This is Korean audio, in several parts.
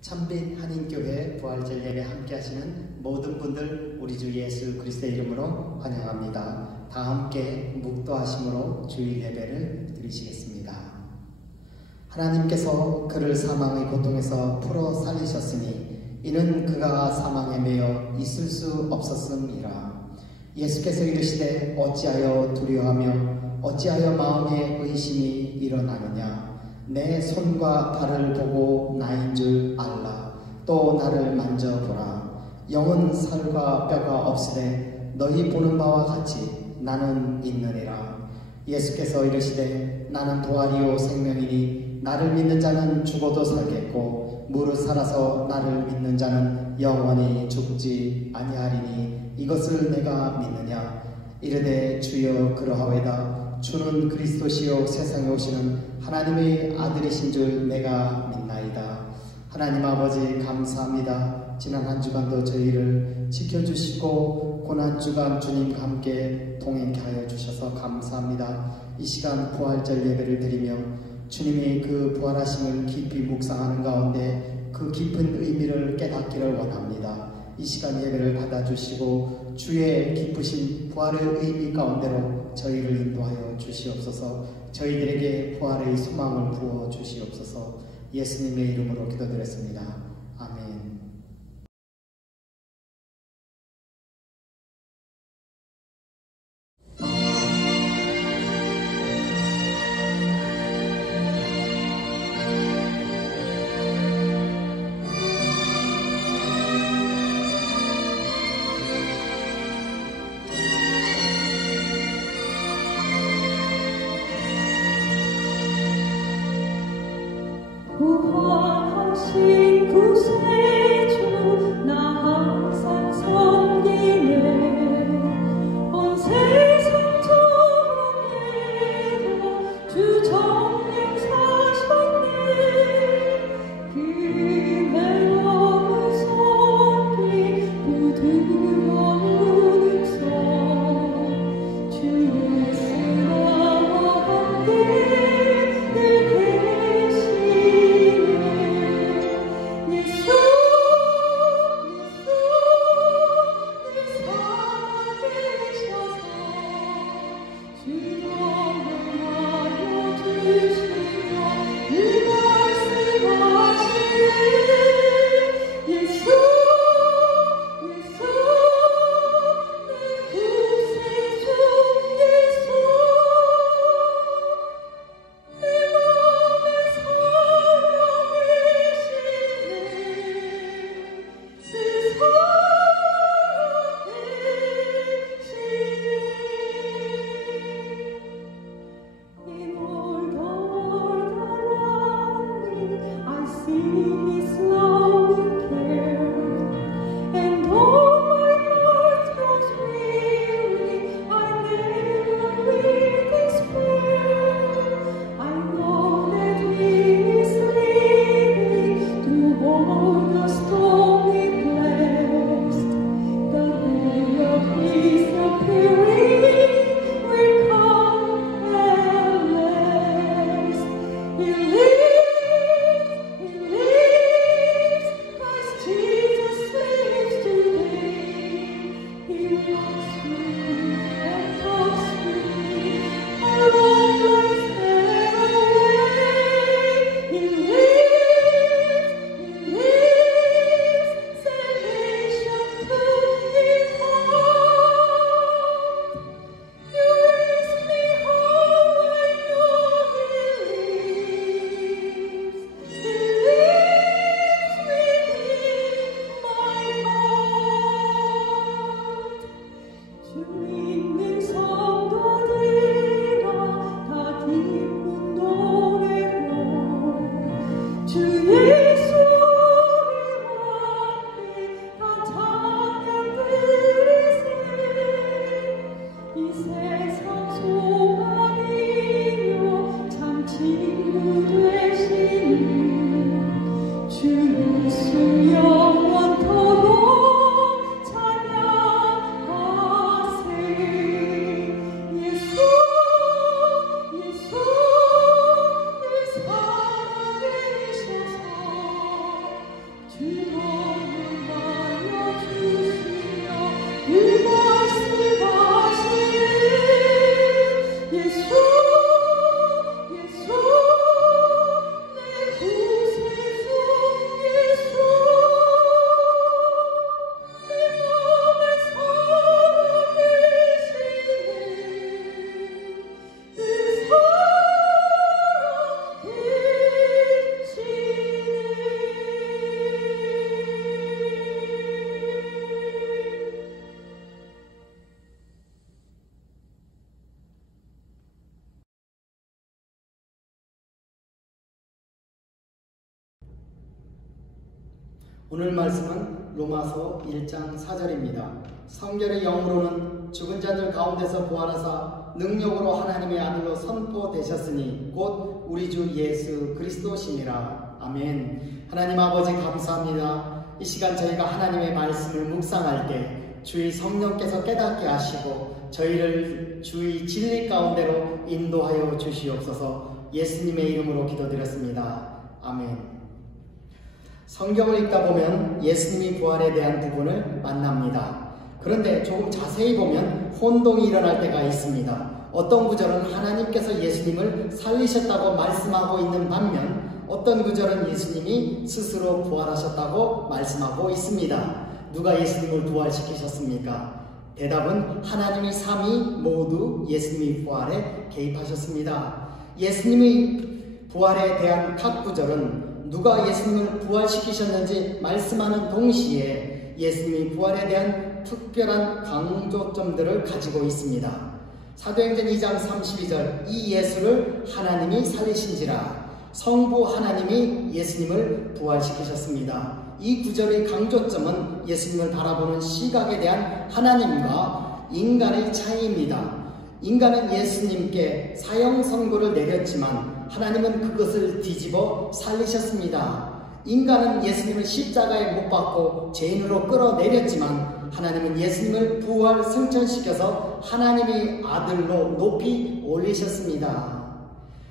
참빛 한인교회 부활절 예배 함께 하시는 모든 분들 우리 주 예수 그리스도의 이름으로 환영합니다. 다 함께 묵도하심으로 주일 예배를 드리시겠습니다. 하나님께서 그를 사망의 고통에서 풀어 살리셨으니 이는 그가 사망에 매여 있을 수 없었음이라. 예수께서 이르시되 어찌하여 두려워하며 어찌하여 마음에 의심이 일어나느냐. 내 손과 발을 보고 나인 줄 알라. 또 나를 만져보라. 영은 살과 뼈가 없으되 너희 보는 바와 같이 나는 있느니라. 예수께서 이르시되 나는 부활이요 생명이니 나를 믿는 자는 죽어도 살겠고 무릇 살아서 나를 믿는 자는 영원히 죽지 아니하리니 이것을 내가 믿느냐. 이르되 주여 그러하외다. 주는 그리스도시요 세상에 오시는 하나님의 아들이신 줄 내가 믿나이다. 하나님 아버지 감사합니다. 지난 한 주간도 저희를 지켜주시고 고난주간 주님과 함께 동행케 하여 주셔서 감사합니다. 이 시간 부활절 예배를 드리며 주님이 그 부활하심을 깊이 묵상하는 가운데 그 깊은 의미를 깨닫기를 원합니다. 이 시간 예배를 받아주시고 주의 기쁘신 부활의 의미 가운데로 저희를 인도하여 주시옵소서. 저희들에게 부활의 소망을 부어 주시옵소서. 예수님의 이름으로 기도드렸습니다. 아멘. 부활하신 구세주 나 항상 섬기네. 온 세상 전에도 주 정령 사셨네. 그 멜로운 손길 부드러운 음성 주 예수와 함께 늘 오늘 말씀은 로마서 1장 4절입니다. 성결의 영으로는 죽은 자들 가운데서 부활하사 능력으로 하나님의 아들로 선포되셨으니 곧 우리 주 예수 그리스도시니라. 아멘. 하나님 아버지 감사합니다. 이 시간 저희가 하나님의 말씀을 묵상할 때 주의 성령께서 깨닫게 하시고 저희를 주의 진리 가운데로 인도하여 주시옵소서. 예수님의 이름으로 기도드렸습니다. 아멘. 성경을 읽다 보면 예수님이 부활에 대한 부분을 만납니다. 그런데 조금 자세히 보면 혼동이 일어날 때가 있습니다. 어떤 구절은 하나님께서 예수님을 살리셨다고 말씀하고 있는 반면 어떤 구절은 예수님이 스스로 부활하셨다고 말씀하고 있습니다. 누가 예수님을 부활시키셨습니까? 대답은 하나님이 삼위 모두 예수님이 부활에 개입하셨습니다. 예수님의 부활에 대한 각 구절은 누가 예수님을 부활시키셨는지 말씀하는 동시에 예수님의 부활에 대한 특별한 강조점들을 가지고 있습니다. 사도행전 2장 32절 이 예수를 하나님이 살리신지라 성부 하나님이 예수님을 부활시키셨습니다. 이 구절의 강조점은 예수님을 바라보는 시각에 대한 하나님과 인간의 차이입니다. 인간은 예수님께 사형 선고를 내렸지만 하나님은 그것을 뒤집어 살리셨습니다. 인간은 예수님을 십자가에 못 박고 죄인으로 끌어내렸지만 하나님은 예수님을 부활 승천시켜서 하나님의 아들로 높이 올리셨습니다.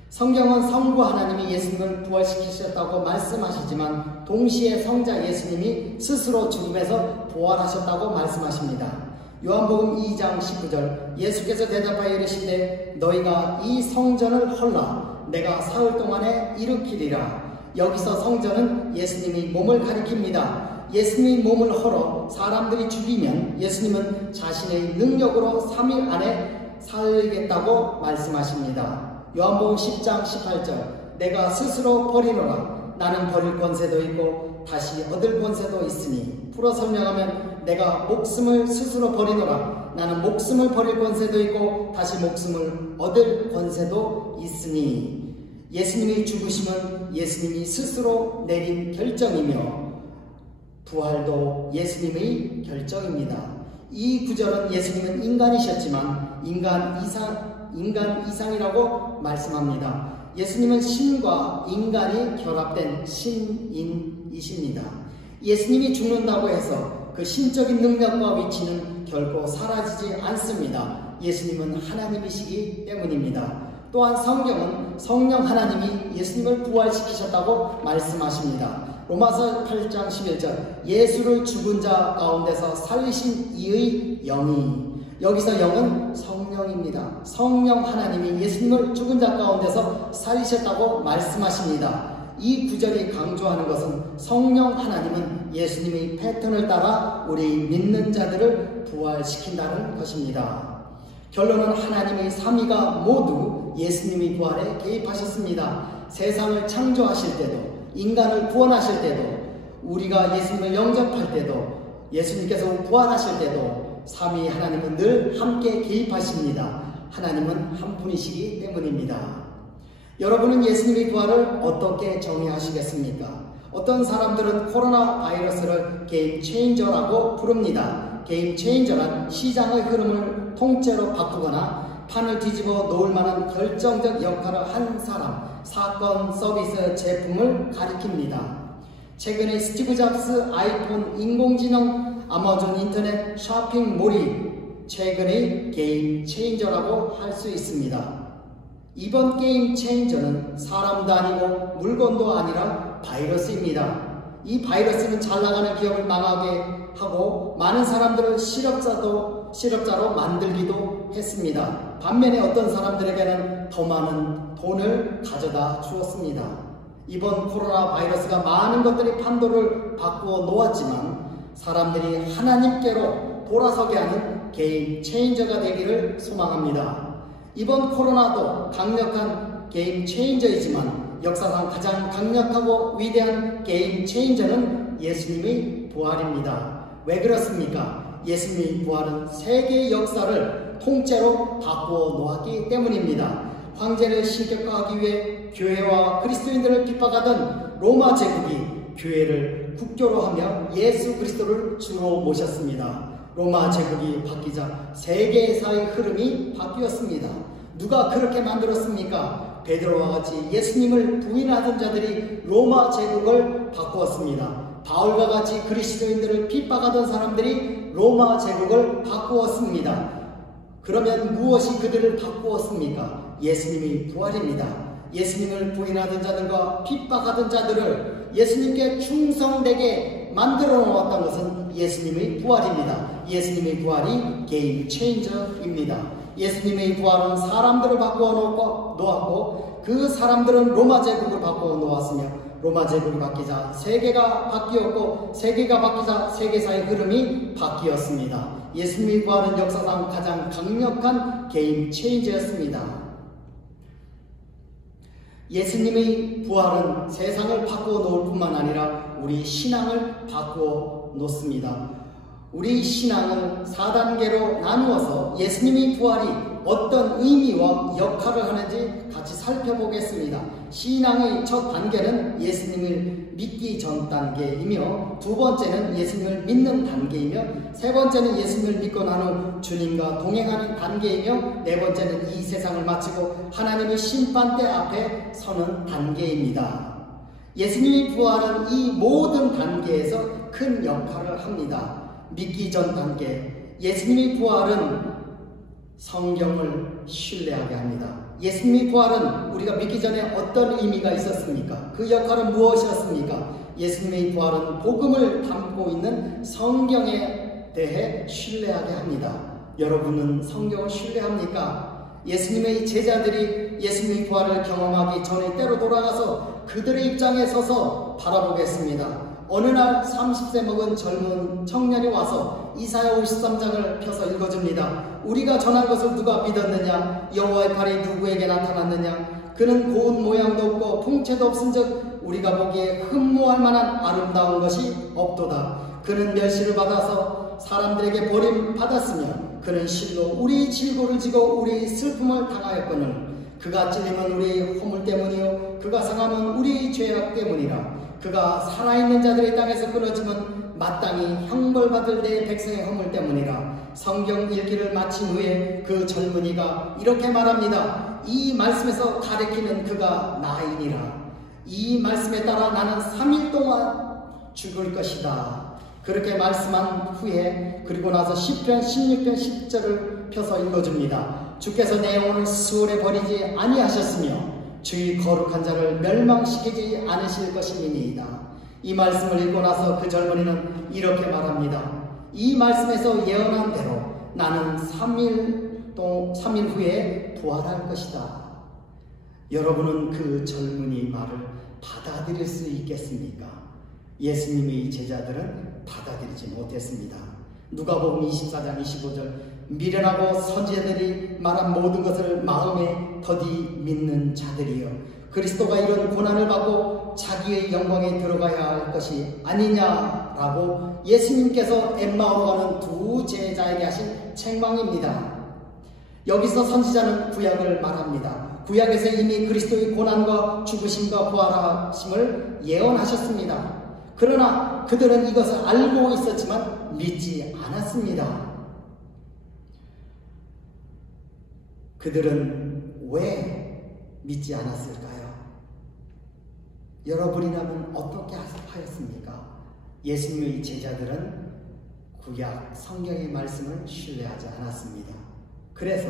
성경은 성부 하나님이 예수님을 부활시키셨다고 말씀하시지만 동시에 성자 예수님이 스스로 죽음에서 부활하셨다고 말씀하십니다. 요한복음 2장 19절 예수께서 대답하여 이르시되 너희가 이 성전을 헐라 내가 사흘 동안에 일으키리라. 여기서 성전은 예수님의 몸을 가리킵니다. 예수님의 몸을 헐어 사람들이 죽이면 예수님은 자신의 능력으로 3일 안에 살리겠다고 말씀하십니다. 요한복음 10장 18절 내가 스스로 버리노라. 나는 버릴 권세도 있고 다시 얻을 권세도 있으니 풀어 설명하면 내가 목숨을 스스로 버리노라. 나는 목숨을 버릴 권세도 있고 다시 목숨을 얻을 권세도 있으니 예수님의 죽으심은 예수님이 스스로 내린 결정이며 부활도 예수님의 결정입니다. 이 구절은 예수님은 인간이셨지만 인간 이상이라고 말씀합니다. 예수님은 신과 인간이 결합된 신인이십니다. 예수님이 죽는다고 해서 그 신적인 능력과 위치는 결코 사라지지 않습니다. 예수님은 하나님이시기 때문입니다. 또한 성경은 성령 하나님이 예수님을 부활시키셨다고 말씀하십니다. 로마서 8장 11절 예수를 죽은 자 가운데서 살리신 이의 영이 여기서 영은 성령입니다. 성령 하나님이 예수님을 죽은 자 가운데서 살리셨다고 말씀하십니다. 이 구절이 강조하는 것은 성령 하나님은 예수님의 패턴을 따라 우리 믿는 자들을 부활시킨다는 것입니다. 결론은 하나님의 삼위가 모두 예수님의 부활에 개입하셨습니다. 세상을 창조하실 때도 인간을 구원하실 때도 우리가 예수님을 영접할 때도 예수님께서 부활하실 때도 삼위 하나님은 늘 함께 개입하십니다. 하나님은 한 분이시기 때문입니다. 여러분은 예수님의 부활을 어떻게 정의하시겠습니까? 어떤 사람들은 코로나 바이러스를 게임 체인저라고 부릅니다. 게임 체인저란 시장의 흐름을 통째로 바꾸거나 판을 뒤집어 놓을 만한 결정적 역할을 한 사람, 사건, 서비스, 제품을 가리킵니다. 최근에 스티브 잡스, 아이폰, 인공지능, 아마존 인터넷, 쇼핑몰이 최근의 게임 체인저라고 할 수 있습니다. 이번 게임 체인저는 사람도 아니고 물건도 아니라 바이러스입니다. 이 바이러스는 잘 나가는 기업을 망하게 하고 많은 사람들을 실업자로 만들기도 했습니다. 반면에 어떤 사람들에게는 더 많은 돈을 가져다 주었습니다. 이번 코로나 바이러스가 많은 것들이 판도를 바꾸어 놓았지만 사람들이 하나님께로 돌아서게 하는 게임 체인저가 되기를 소망합니다. 이번 코로나도 강력한 게임 체인저이지만 역사상 가장 강력하고 위대한 게임 체인저는 예수님의 부활입니다. 왜 그렇습니까? 예수님의 부활은 세계의 역사를 통째로 바꾸어 놓았기 때문입니다. 황제를 신격화하기 위해 교회와 그리스도인들을 핍박하던 로마 제국이 교회를 국교로 하며 예수 그리스도를 주로 모셨습니다. 로마 제국이 바뀌자 세계사의 흐름이 바뀌었습니다. 누가 그렇게 만들었습니까? 베드로와 같이 예수님을 부인하던 자들이 로마 제국을 바꾸었습니다. 바울과 같이 그리스도인들을 핍박하던 사람들이 로마 제국을 바꾸었습니다. 그러면 무엇이 그들을 바꾸었습니까? 예수님의 부활입니다. 예수님을 부인하던 자들과 핍박하던 자들을 예수님께 충성되게 만들어 놓았던 것은 예수님의 부활입니다. 예수님의 부활이 게임 체인저입니다. 예수님의 부활은 사람들을 바꾸어 놓았고 그 사람들은 로마 제국을 바꾸어 놓았으며 로마 제국이 바뀌자 세계가 바뀌었고 세계가 바뀌자 세계사의 흐름이 바뀌었습니다. 예수님의 부활은 역사상 가장 강력한 게임 체인저였습니다. 예수님의 부활은 세상을 바꾸어 놓을 뿐만 아니라 우리 신앙을 바꾸어 놓습니다. 우리 신앙을 4단계로 나누어서 예수님의 부활이 어떤 의미와 역할을 하는지 같이 살펴보겠습니다. 신앙의 첫 단계는 예수님을 믿기 전 단계이며 두 번째는 예수님을 믿는 단계이며 세 번째는 예수님을 믿고 난 후 주님과 동행하는 단계이며 네 번째는 이 세상을 마치고 하나님의 심판대 앞에 서는 단계입니다. 예수님의 부활은 이 모든 단계에서 큰 역할을 합니다. 믿기 전 단계, 예수님의 부활은 성경을 신뢰하게 합니다. 예수님의 부활은 우리가 믿기 전에 어떤 의미가 있었습니까? 그 역할은 무엇이었습니까? 예수님의 부활은 복음을 담고 있는 성경에 대해 신뢰하게 합니다. 여러분은 성경을 신뢰합니까? 예수님의 제자들이 예수님의 부활을 경험하기 전에 때로 돌아가서 그들의 입장에 서서 바라보겠습니다. 어느 날 30세 먹은 젊은 청년이 와서 이사야 53장을 펴서 읽어줍니다. 우리가 전한 것을 누가 믿었느냐? 여호와의 팔이 누구에게 나타났느냐? 그는 고운 모양도 없고 풍채도 없은즉 우리가 보기에 흠모할 만한 아름다운 것이 없도다. 그는 멸시를 받아서 사람들에게 버림받았으며 그는 실로 우리 질고를 지고 우리 슬픔을 당하였거늘 그가 찔림은 우리 허물 때문이요 그가 상함은 우리 죄악 때문이라. 그가 살아있는 자들의 땅에서 끊어지면 마땅히 형벌받을 내 백성의 허물 때문이라. 성경 읽기를 마친 후에 그 젊은이가 이렇게 말합니다. 이 말씀에서 가리키는 그가 나이니라. 이 말씀에 따라 나는 3일 동안 죽을 것이다. 그렇게 말씀한 후에 그리고 나서 10편 16편 10절을 펴서 읽어줍니다. 주께서 내 영혼을 수월에 버리지 아니하셨으며 주의 거룩한 자를 멸망시키지 않으실 것이니이다. 이 말씀을 읽고 나서 그 젊은이는 이렇게 말합니다. 이 말씀에서 예언한 대로 나는 3일 후에 부활할 것이다. 여러분은 그 젊은이 말을 받아들일 수 있겠습니까? 예수님의 제자들은 받아들이지 못했습니다. 누가복음 24장 25절 미련하고 선지자들이 말한 모든 것을 마음에 더디 믿는 자들이여 그리스도가 이런 고난을 받고 자기의 영광에 들어가야 할 것이 아니냐라고 예수님께서 엠마오로 가는 두 제자에게 하신 책망입니다. 여기서 선지자는 구약을 말합니다. 구약에서 이미 그리스도의 고난과 죽으심과 부활하심을 예언하셨습니다. 그러나 그들은 이것을 알고 있었지만 믿지 않았습니다. 그들은 왜 믿지 않았을까요? 여러분이라면 어떻게 하였습니까? 예수님의 제자들은 구약 성경의 말씀을 신뢰하지 않았습니다. 그래서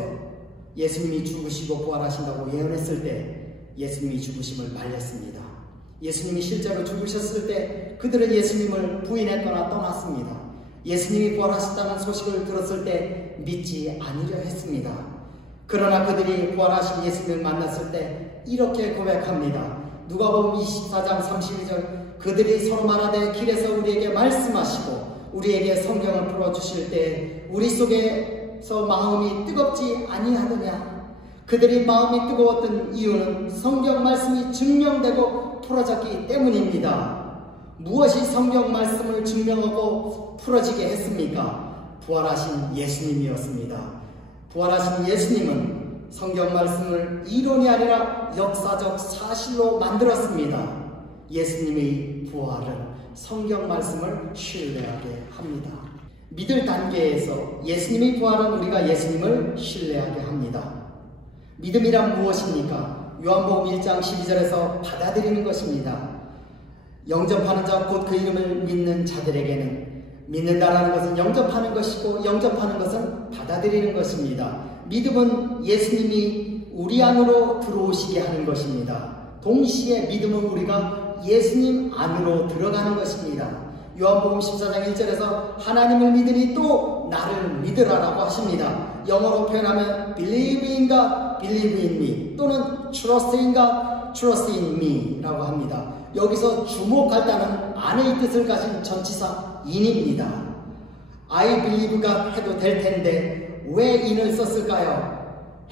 예수님이 죽으시고 부활하신다고 예언했을 때 예수님이 죽으심을 말렸습니다. 예수님이 실제로 죽으셨을 때 그들은 예수님을 부인했거나 떠났습니다. 예수님이 부활하셨다는 소식을 들었을 때 믿지 않으려 했습니다. 그러나 그들이 부활하신 예수님을 만났을 때 이렇게 고백합니다. 누가복음 24장 32절 그들이 서로 말하되 길에서 우리에게 말씀하시고 우리에게 성경을 풀어주실 때 우리 속에서 마음이 뜨겁지 아니하느냐. 그들이 마음이 뜨거웠던 이유는 성경 말씀이 증명되고 풀어졌기 때문입니다. 무엇이 성경 말씀을 증명하고 풀어지게 했습니까? 부활하신 예수님이었습니다. 부활하신 예수님은 성경 말씀을 이론이 아니라 역사적 사실로 만들었습니다. 예수님의 부활은 성경 말씀을 신뢰하게 합니다. 믿을 단계에서 예수님이 부활은 우리가 예수님을 신뢰하게 합니다. 믿음이란 무엇입니까? 요한복음 1장 12절에서 받아들이는 것입니다. 영접하는 자 곧 그 이름을 믿는 자들에게는 믿는다라는 것은 영접하는 것이고 영접하는 것은 받아들이는 것입니다. 믿음은 예수님이 우리 안으로 들어오시게 하는 것입니다. 동시에 믿음은 우리가 예수님 안으로 들어가는 것입니다. 요한복음 14장 1절에서 하나님을 믿으니 또 나를 믿으라라고 하십니다. 영어로 표현하면 believe in God, believe in me 또는 trust in God, trust in me 라고 합니다. 여기서 주목할 단어는 안의 뜻을 가진 전치사 in입니다. I believe God 해도 될 텐데 왜 in을 썼을까요?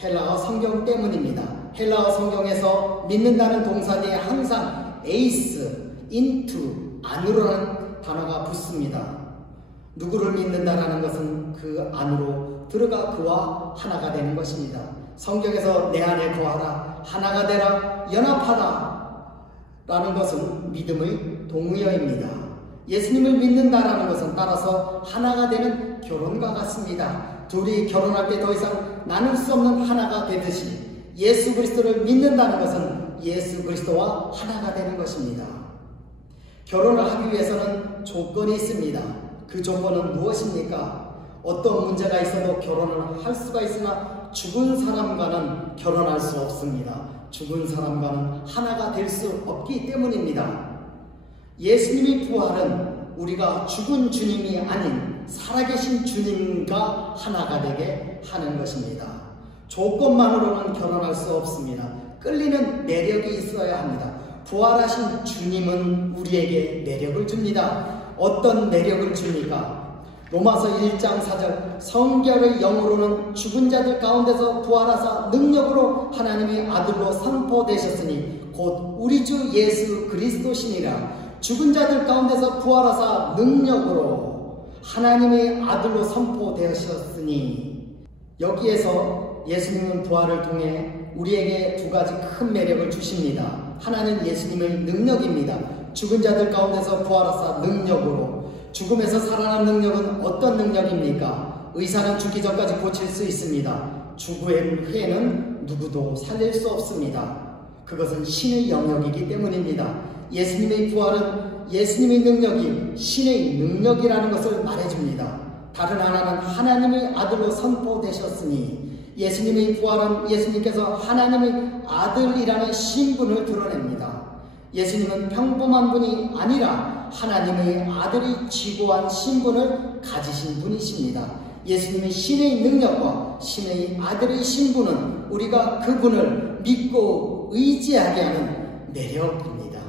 헬라어 성경 때문입니다. 헬라어 성경에서 믿는다는 동사 뒤에 항상 에이스, into, 안으로라는 단어가 붙습니다. 누구를 믿는다라는 것은 그 안으로 들어가 그와 하나가 되는 것입니다. 성경에서 내 안에 거하라, 하나가 되라, 연합하라 라는 것은 믿음의 동의어입니다. 예수님을 믿는다라는 것은 따라서 하나가 되는 결혼과 같습니다. 둘이 결혼할 때 더 이상 나눌 수 없는 하나가 되듯이 예수 그리스도를 믿는다는 것은 예수 그리스도와 하나가 되는 것입니다. 결혼을 하기 위해서는 조건이 있습니다. 그 조건은 무엇입니까? 어떤 문제가 있어도 결혼을 할 수가 있으나 죽은 사람과는 결혼할 수 없습니다. 죽은 사람과는 하나가 될 수 없기 때문입니다. 예수님이 부활은 우리가 죽은 주님이 아닌 살아계신 주님과 하나가 되게 하는 것입니다. 조건만으로는 결혼할 수 없습니다. 끌리는 매력이 있어야 합니다. 부활하신 주님은 우리에게 매력을 줍니다. 어떤 매력을 줍니까? 로마서 1장 4절 성결의 영으로는 죽은 자들 가운데서 부활하사 능력으로 하나님의 아들로 선포되셨으니 곧 우리 주 예수 그리스도시니라. 죽은 자들 가운데서 부활하사 능력으로 하나님의 아들로 선포되셨으니 여기에서 예수님은 부활을 통해 우리에게 두 가지 큰 매력을 주십니다. 하나는 예수님의 능력입니다. 죽은 자들 가운데서 부활하사 능력으로. 죽음에서 살아난 능력은 어떤 능력입니까? 의사는 죽기 전까지 고칠 수 있습니다. 죽은 후에는 누구도 살릴 수 없습니다. 그것은 신의 영역이기 때문입니다. 예수님의 부활은 예수님의 능력이 신의 능력이라는 것을 말해줍니다. 다른 하나는 하나님의 아들로 선포되셨으니 예수님의 부활은 예수님께서 하나님의 아들이라는 신분을 드러냅니다. 예수님은 평범한 분이 아니라 하나님의 아들이 지고한 신분을 가지신 분이십니다. 예수님의 신의 능력과 신의 아들의 신분은 우리가 그분을 믿고 의지하게 하는 매력입니다.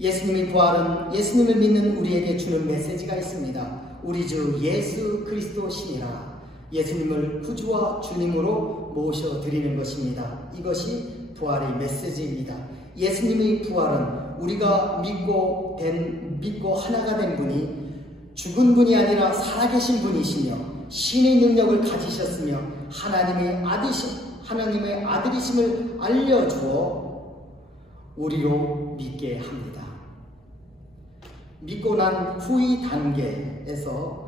예수님의 부활은 예수님을 믿는 우리에게 주는 메시지가 있습니다. 우리 주 예수 그리스도시니라. 예수님을 구주와 주님으로 모셔드리는 것입니다. 이것이 부활의 메시지입니다. 예수님의 부활은 우리가 믿고 하나가 된 분이 죽은 분이 아니라 살아계신 분이시며 신의 능력을 가지셨으며 하나님의 아들이심을 알려주어 우리로 믿게 합니다. 믿고 난 후의 단계에서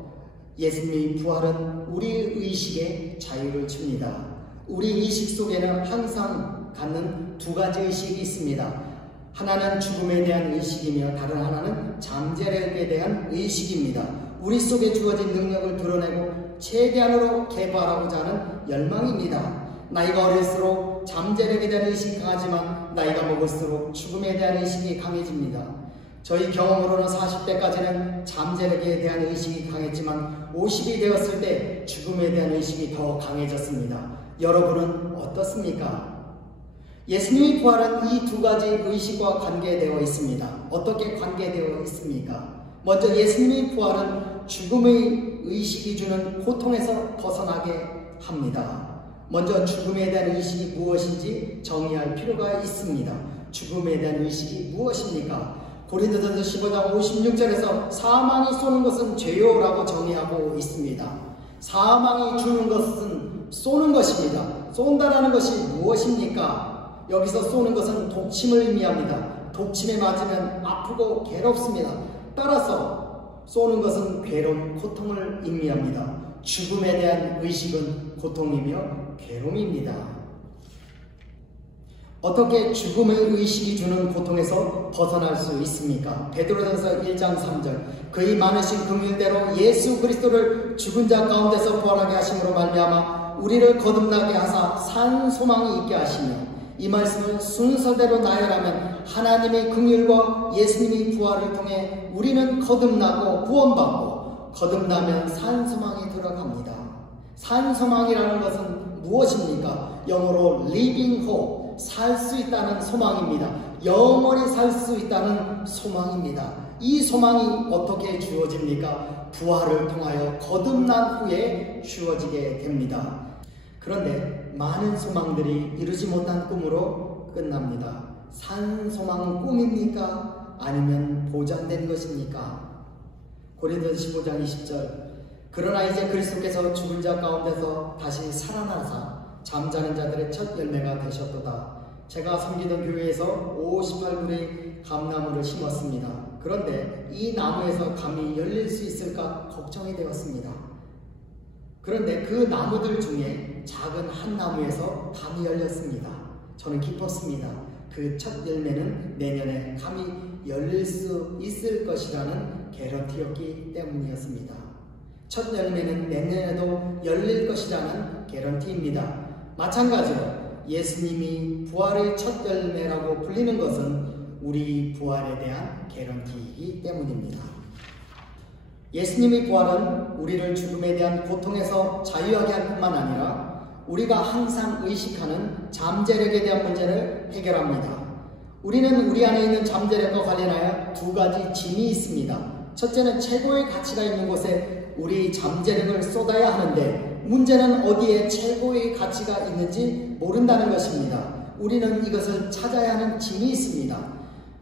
예수님의 부활은 우리의 의식에 자유를 줍니다. 우리 의식 속에는 항상 갖는 두 가지 의식이 있습니다. 하나는 죽음에 대한 의식이며 다른 하나는 잠재력에 대한 의식입니다. 우리 속에 주어진 능력을 드러내고 최대한으로 개발하고자 하는 열망입니다. 나이가 어릴수록 잠재력에 대한 의식이 강하지만 나이가 먹을수록 죽음에 대한 의식이 강해집니다. 저희 경험으로는 40대까지는 잠재력에 대한 의식이 강했지만 50이 되었을 때 죽음에 대한 의식이 더 강해졌습니다. 여러분은 어떻습니까? 예수님의 부활은 이 두 가지 의식과 관계되어 있습니다. 어떻게 관계되어 있습니까? 먼저 예수님의 부활은 죽음의 의식이 주는 고통에서 벗어나게 합니다. 먼저 죽음에 대한 의식이 무엇인지 정의할 필요가 있습니다. 죽음에 대한 의식이 무엇입니까? 고린도전서 15장 56절에서 사망이 쏘는 것은 죄요라고 정의하고 있습니다. 사망이 주는 것은 쏘는 것입니다. 쏜다라는 것이 무엇입니까? 여기서 쏘는 것은 독침을 의미합니다. 독침에 맞으면 아프고 괴롭습니다. 따라서 쏘는 것은 괴로움, 고통을 의미합니다. 죽음에 대한 의식은 고통이며 괴로움입니다. 어떻게 죽음의 의식이 주는 고통에서 벗어날 수 있습니까? 베드로전서 1장 3절 그의 많으신 긍휼대로 예수 그리스도를 죽은 자 가운데서 부활하게 하심으로 말미암아 우리를 거듭나게 하사 산 소망이 있게 하시며 이 말씀을 순서대로 나열하면 하나님의 긍휼과 예수님의 부활을 통해 우리는 거듭나고 구원받고 거듭나면 산 소망이 들어갑니다. 산 소망이라는 것은 무엇입니까? 영어로 living hope, 살 수 있다는 소망입니다. 영원히 살 수 있다는 소망입니다. 이 소망이 어떻게 주어집니까? 부활을 통하여 거듭난 후에 주어지게 됩니다. 그런데 많은 소망들이 이루지 못한 꿈으로 끝납니다. 산 소망은 꿈입니까? 아니면 보장된 것입니까? 고린도전서 15장 20절 그러나 이제 그리스도께서 죽은 자 가운데서 다시 살아나사 잠자는 자들의 첫 열매가 되셨도다. 제가 섬기던 교회에서 58그루의 감나무를 심었습니다. 그런데 이 나무에서 감이 열릴 수 있을까 걱정이 되었습니다. 그런데 그 나무들 중에 작은 한 나무에서 감이 열렸습니다. 저는 기뻤습니다. 그 첫 열매는 내년에 감이 열릴 수 있을 것이라는 개런티였기 때문이었습니다. 첫 열매는 내년에도 열릴 것이라는 개런티입니다. 마찬가지로 예수님이 부활의 첫 열매라고 불리는 것은 우리 부활에 대한 개런티이기 때문입니다. 예수님의 부활은 우리를 죽음에 대한 고통에서 자유하게 할 뿐만 아니라 우리가 항상 의식하는 잠재력에 대한 문제를 해결합니다. 우리는 우리 안에 있는 잠재력과 관련하여 두 가지 짐이 있습니다. 첫째는 최고의 가치가 있는 곳에 우리 잠재력을 쏟아야 하는데 문제는 어디에 최고의 가치가 있는지 모른다는 것입니다. 우리는 이것을 찾아야 하는 짐이 있습니다.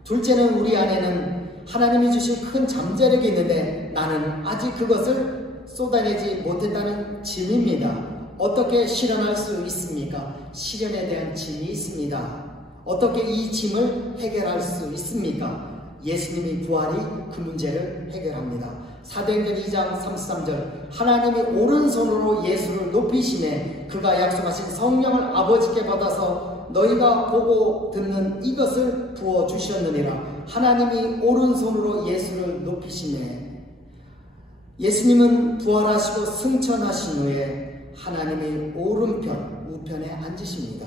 둘째는 우리 안에는 하나님이 주신 큰 잠재력이 있는데 나는 아직 그것을 쏟아내지 못했다는 짐입니다. 어떻게 실현할 수 있습니까? 실현에 대한 짐이 있습니다. 어떻게 이 짐을 해결할 수 있습니까? 예수님의 부활이 그 문제를 해결합니다. 사도행전 2장 33절 하나님이 오른손으로 예수를 높이시매 그가 약속하신 성령을 아버지께 받아서 너희가 보고 듣는 이것을 부어주셨느니라. 하나님이 오른손으로 예수를 높이시매 예수님은 부활하시고 승천하신 후에 하나님의 오른편 우편에 앉으십니다.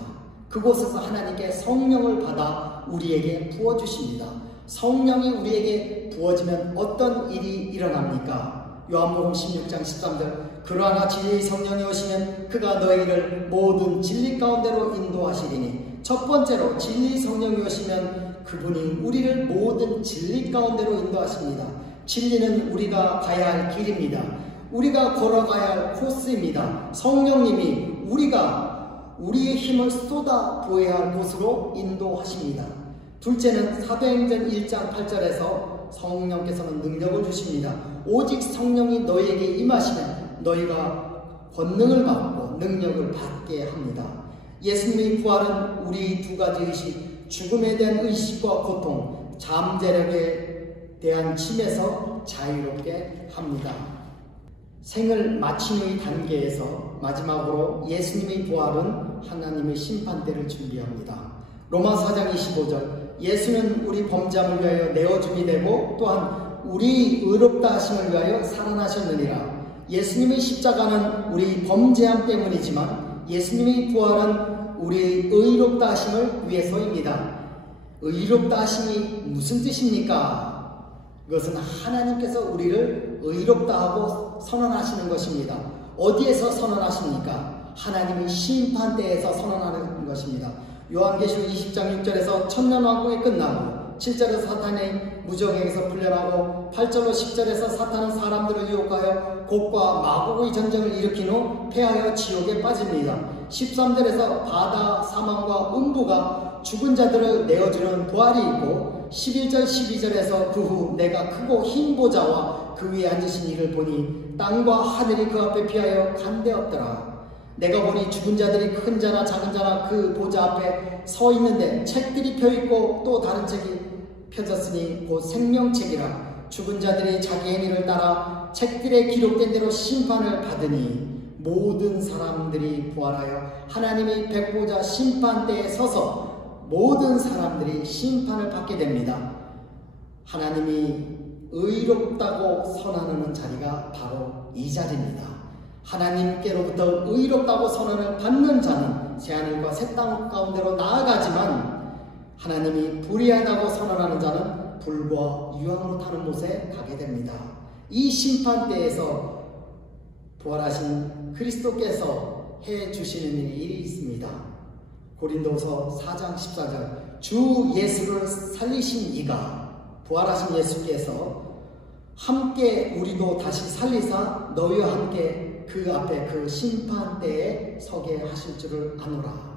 그곳에서 하나님께 성령을 받아 우리에게 부어주십니다. 성령이 우리에게 부어지면 어떤 일이 일어납니까? 요한복음 16장 13절 그러나 진리의 성령이 오시면 그가 너희를 모든 진리 가운데로 인도하시리니 첫 번째로 진리의 성령이 오시면 그분이 우리를 모든 진리 가운데로 인도하십니다. 진리는 우리가 가야 할 길입니다. 우리가 걸어가야 할 코스입니다. 성령님이 우리의 힘을 쏟아 부어야 할 곳으로 인도하십니다. 둘째는 사도행전 1장 8절에서 성령께서는 능력을 주십니다. 오직 성령이 너희에게 임하시면 너희가 권능을 받고 능력을 받게 합니다. 예수님의 부활은 우리 두 가지 의식, 죽음에 대한 의식과 고통, 잠재력에 대한 짐에서 자유롭게 합니다. 생을 마친 후의 단계에서 마지막으로 예수님의 부활은 하나님의 심판대를 준비합니다. 로마 4장 25절 예수는 우리 범죄함을 위하여 내어줌이 되고 또한 우리 의롭다 하심을 위하여 살아나셨느니라. 예수님의 십자가는 우리 범죄함 때문이지만 예수님의 부활은 우리의 의롭다 하심을 위해서입니다. 의롭다 하심이 무슨 뜻입니까? 그것은 하나님께서 우리를 의롭다 하고 선언하시는 것입니다. 어디에서 선언하십니까? 하나님의 심판대에서 선언하는 것입니다. 요한계시록 20장 6절에서 천년왕국이 끝나고 7절에서 사탄의 무적에게서 풀려나고 8절로 10절에서 사탄은 사람들을 유혹하여 곡과 마곡의 전쟁을 일으킨 후 패하여 지옥에 빠집니다. 13절에서 바다, 사망과 음부가 죽은 자들을 내어주는 부활이 있고 11절, 12절에서 그 후 내가 크고 흰 보좌와 그 위에 앉으신 이를 보니 땅과 하늘이 그 앞에 피하여 간대었더라. 내가 보니 죽은 자들이 큰 자나 작은 자나 그 보좌 앞에 서 있는데 책들이 펴있고 또 다른 책이 펴졌으니 곧 생명책이라. 죽은 자들이 자기 행위를 따라 책들에 기록된 대로 심판을 받으니 모든 사람들이 부활하여 하나님이 백보자 심판대에 서서 모든 사람들이 심판을 받게 됩니다. 하나님이 의롭다고 선언하는 자리가 바로 이 자리입니다. 하나님께로부터 의롭다고 선언을 받는 자는 새하늘과 새 땅 가운데로 나아가지만 하나님이 불의하다고 선언하는 자는 불과 유황으로 타는 곳에 가게 됩니다. 이 심판대에서 부활하신 그리스도께서 해주시는 일이 있습니다. 고린도서 4장 14절 주 예수를 살리신 이가 부활하신 예수께서 함께 우리도 다시 살리사 너희와 함께 그 앞에 그 심판대에 서게 하실 줄을 아노라.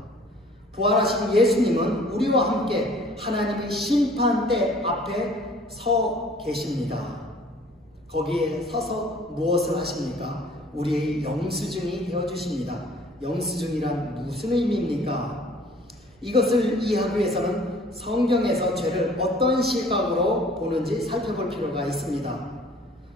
부활하신 예수님은 우리와 함께 하나님의 심판대 앞에 서 계십니다. 거기에 서서 무엇을 하십니까? 우리의 영수증이 되어주십니다. 영수증이란 무슨 의미입니까? 이것을 이해하기 위해서는 성경에서 죄를 어떤 시각으로 보는지 살펴볼 필요가 있습니다.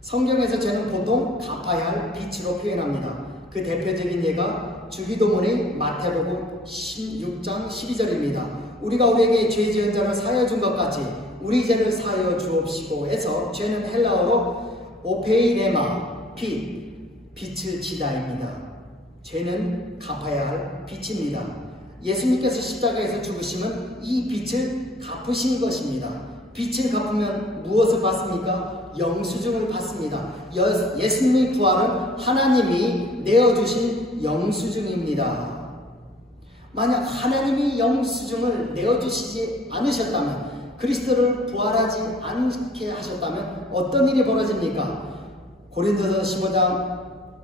성경에서 죄는 보통 갚아야 할 빚으로 표현합니다. 그 대표적인 예가 주기도문의 마태복음 16장 12절입니다. 우리가 우리에게 죄 지은 자를 사하여 준 것 같이 우리 죄를 사하여 주옵시고 해서 죄는 헬라어로 오페이레마, 빚을 지다입니다. 죄는 갚아야 할 빚입니다. 예수님께서 십자가에서 죽으심은 이 빚을 갚으신 것입니다. 빚을 갚으면 무엇을 받습니까? 영수증을 받습니다. 예수님의 부활은 하나님이 내어주신 영수증입니다. 만약 하나님이 영수증을 내어주시지 않으셨다면, 그리스도를 부활하지 않게 하셨다면 어떤 일이 벌어집니까? 고린도서 15장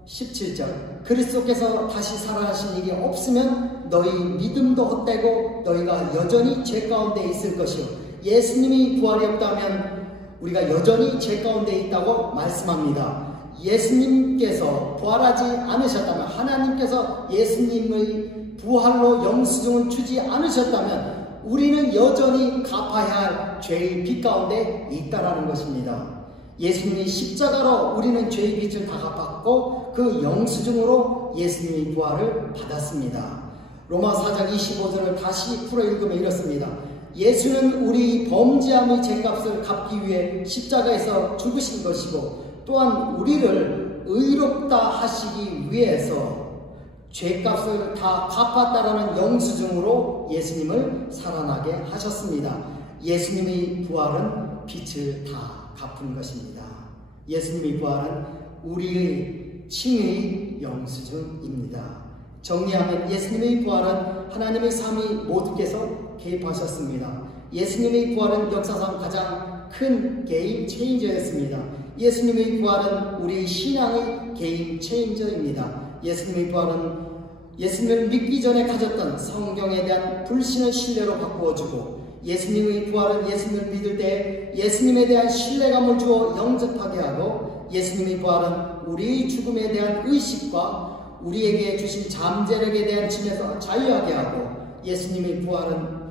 17절 그리스도께서 다시 살아나신 일이 없으면 너희 믿음도 헛되고 너희가 여전히 죄 가운데 있을 것이요 예수님이 부활이 없다면 우리가 여전히 죄 가운데 있다고 말씀합니다. 예수님께서 부활하지 않으셨다면, 하나님께서 예수님의 부활로 영수증을 주지 않으셨다면 우리는 여전히 갚아야 할 죄의 빚 가운데 있다라는 것입니다. 예수님이 십자가로 우리는 죄의 빚을 다 갚았고 그 영수증으로 예수님의 부활을 받았습니다. 로마 4장 25절을 다시 풀어 읽으면 이렇습니다. 예수는 우리 범죄함의 죄값을 갚기 위해 십자가에서 죽으신 것이고 또한 우리를 의롭다 하시기 위해서 죄값을 다 갚았다라는 영수증으로 예수님을 살아나게 하셨습니다. 예수님의 부활은 빚을 다 갚은 것입니다. 예수님의 부활은 우리의 칭의 영수증입니다. 정리하면 예수님의 부활은 하나님의 삼위 모두께서 개입하셨습니다. 예수님의 부활은 역사상 가장 큰 게임 체인저였습니다. 예수님의 부활은 우리 신앙의 게임 체인저입니다. 예수님의 부활은 예수님을 믿기 전에 가졌던 성경에 대한 불신을 신뢰로 바꾸어주고, 예수님의 부활은 예수님을 믿을 때 예수님에 대한 신뢰감을 주어 영접하게 하고, 예수님의 부활은 우리의 죽음에 대한 의식과 우리에게 주신 잠재력에 대한 짐에서 자유하게 하고, 예수님의 부활은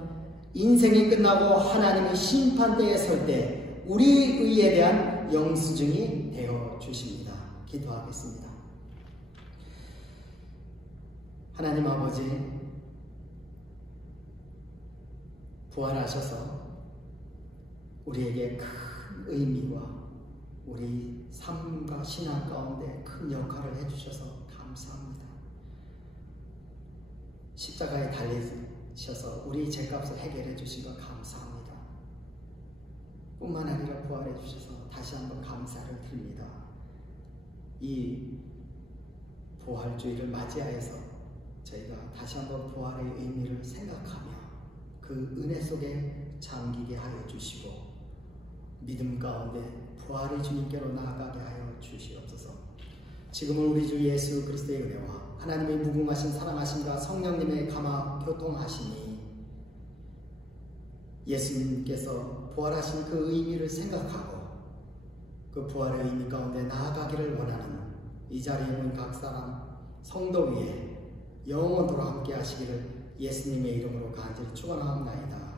인생이 끝나고 하나님의 심판대에 설 때 우리의 의에 대한 영수증이 되어 주십니다. 기도하겠습니다. 하나님 아버지, 부활하셔서 우리에게 큰 의미와 우리 삶과 신앙 가운데 큰 역할을 해주셔서 감사합니다. 십자가에 달리셔서 우리 죄값을 해결해 주신 것 감사합니다. 뿐만 아니라 부활해 주셔서 다시 한번 감사를 드립니다. 이 부활주의를 맞이하여서 저희가 다시 한번 부활의 의미를 생각하며 그 은혜 속에 잠기게 하여 주시고 믿음 가운데 부활의 주님께로 나아가게 하여 주시옵소서. 지금은 우리 주 예수 그리스도의 은혜와 하나님의 무궁하신 사랑하심과 성령님의 감화 교통하심이 예수님께서 부활하신 그 의미를 생각하고 그 부활의 의미 가운데 나아가기를 원하는 이 자리에 있는 각 사람 성도 위에 영원토록 함께 하시기를 예수님의 이름으로 간절히 축원하옵나이다.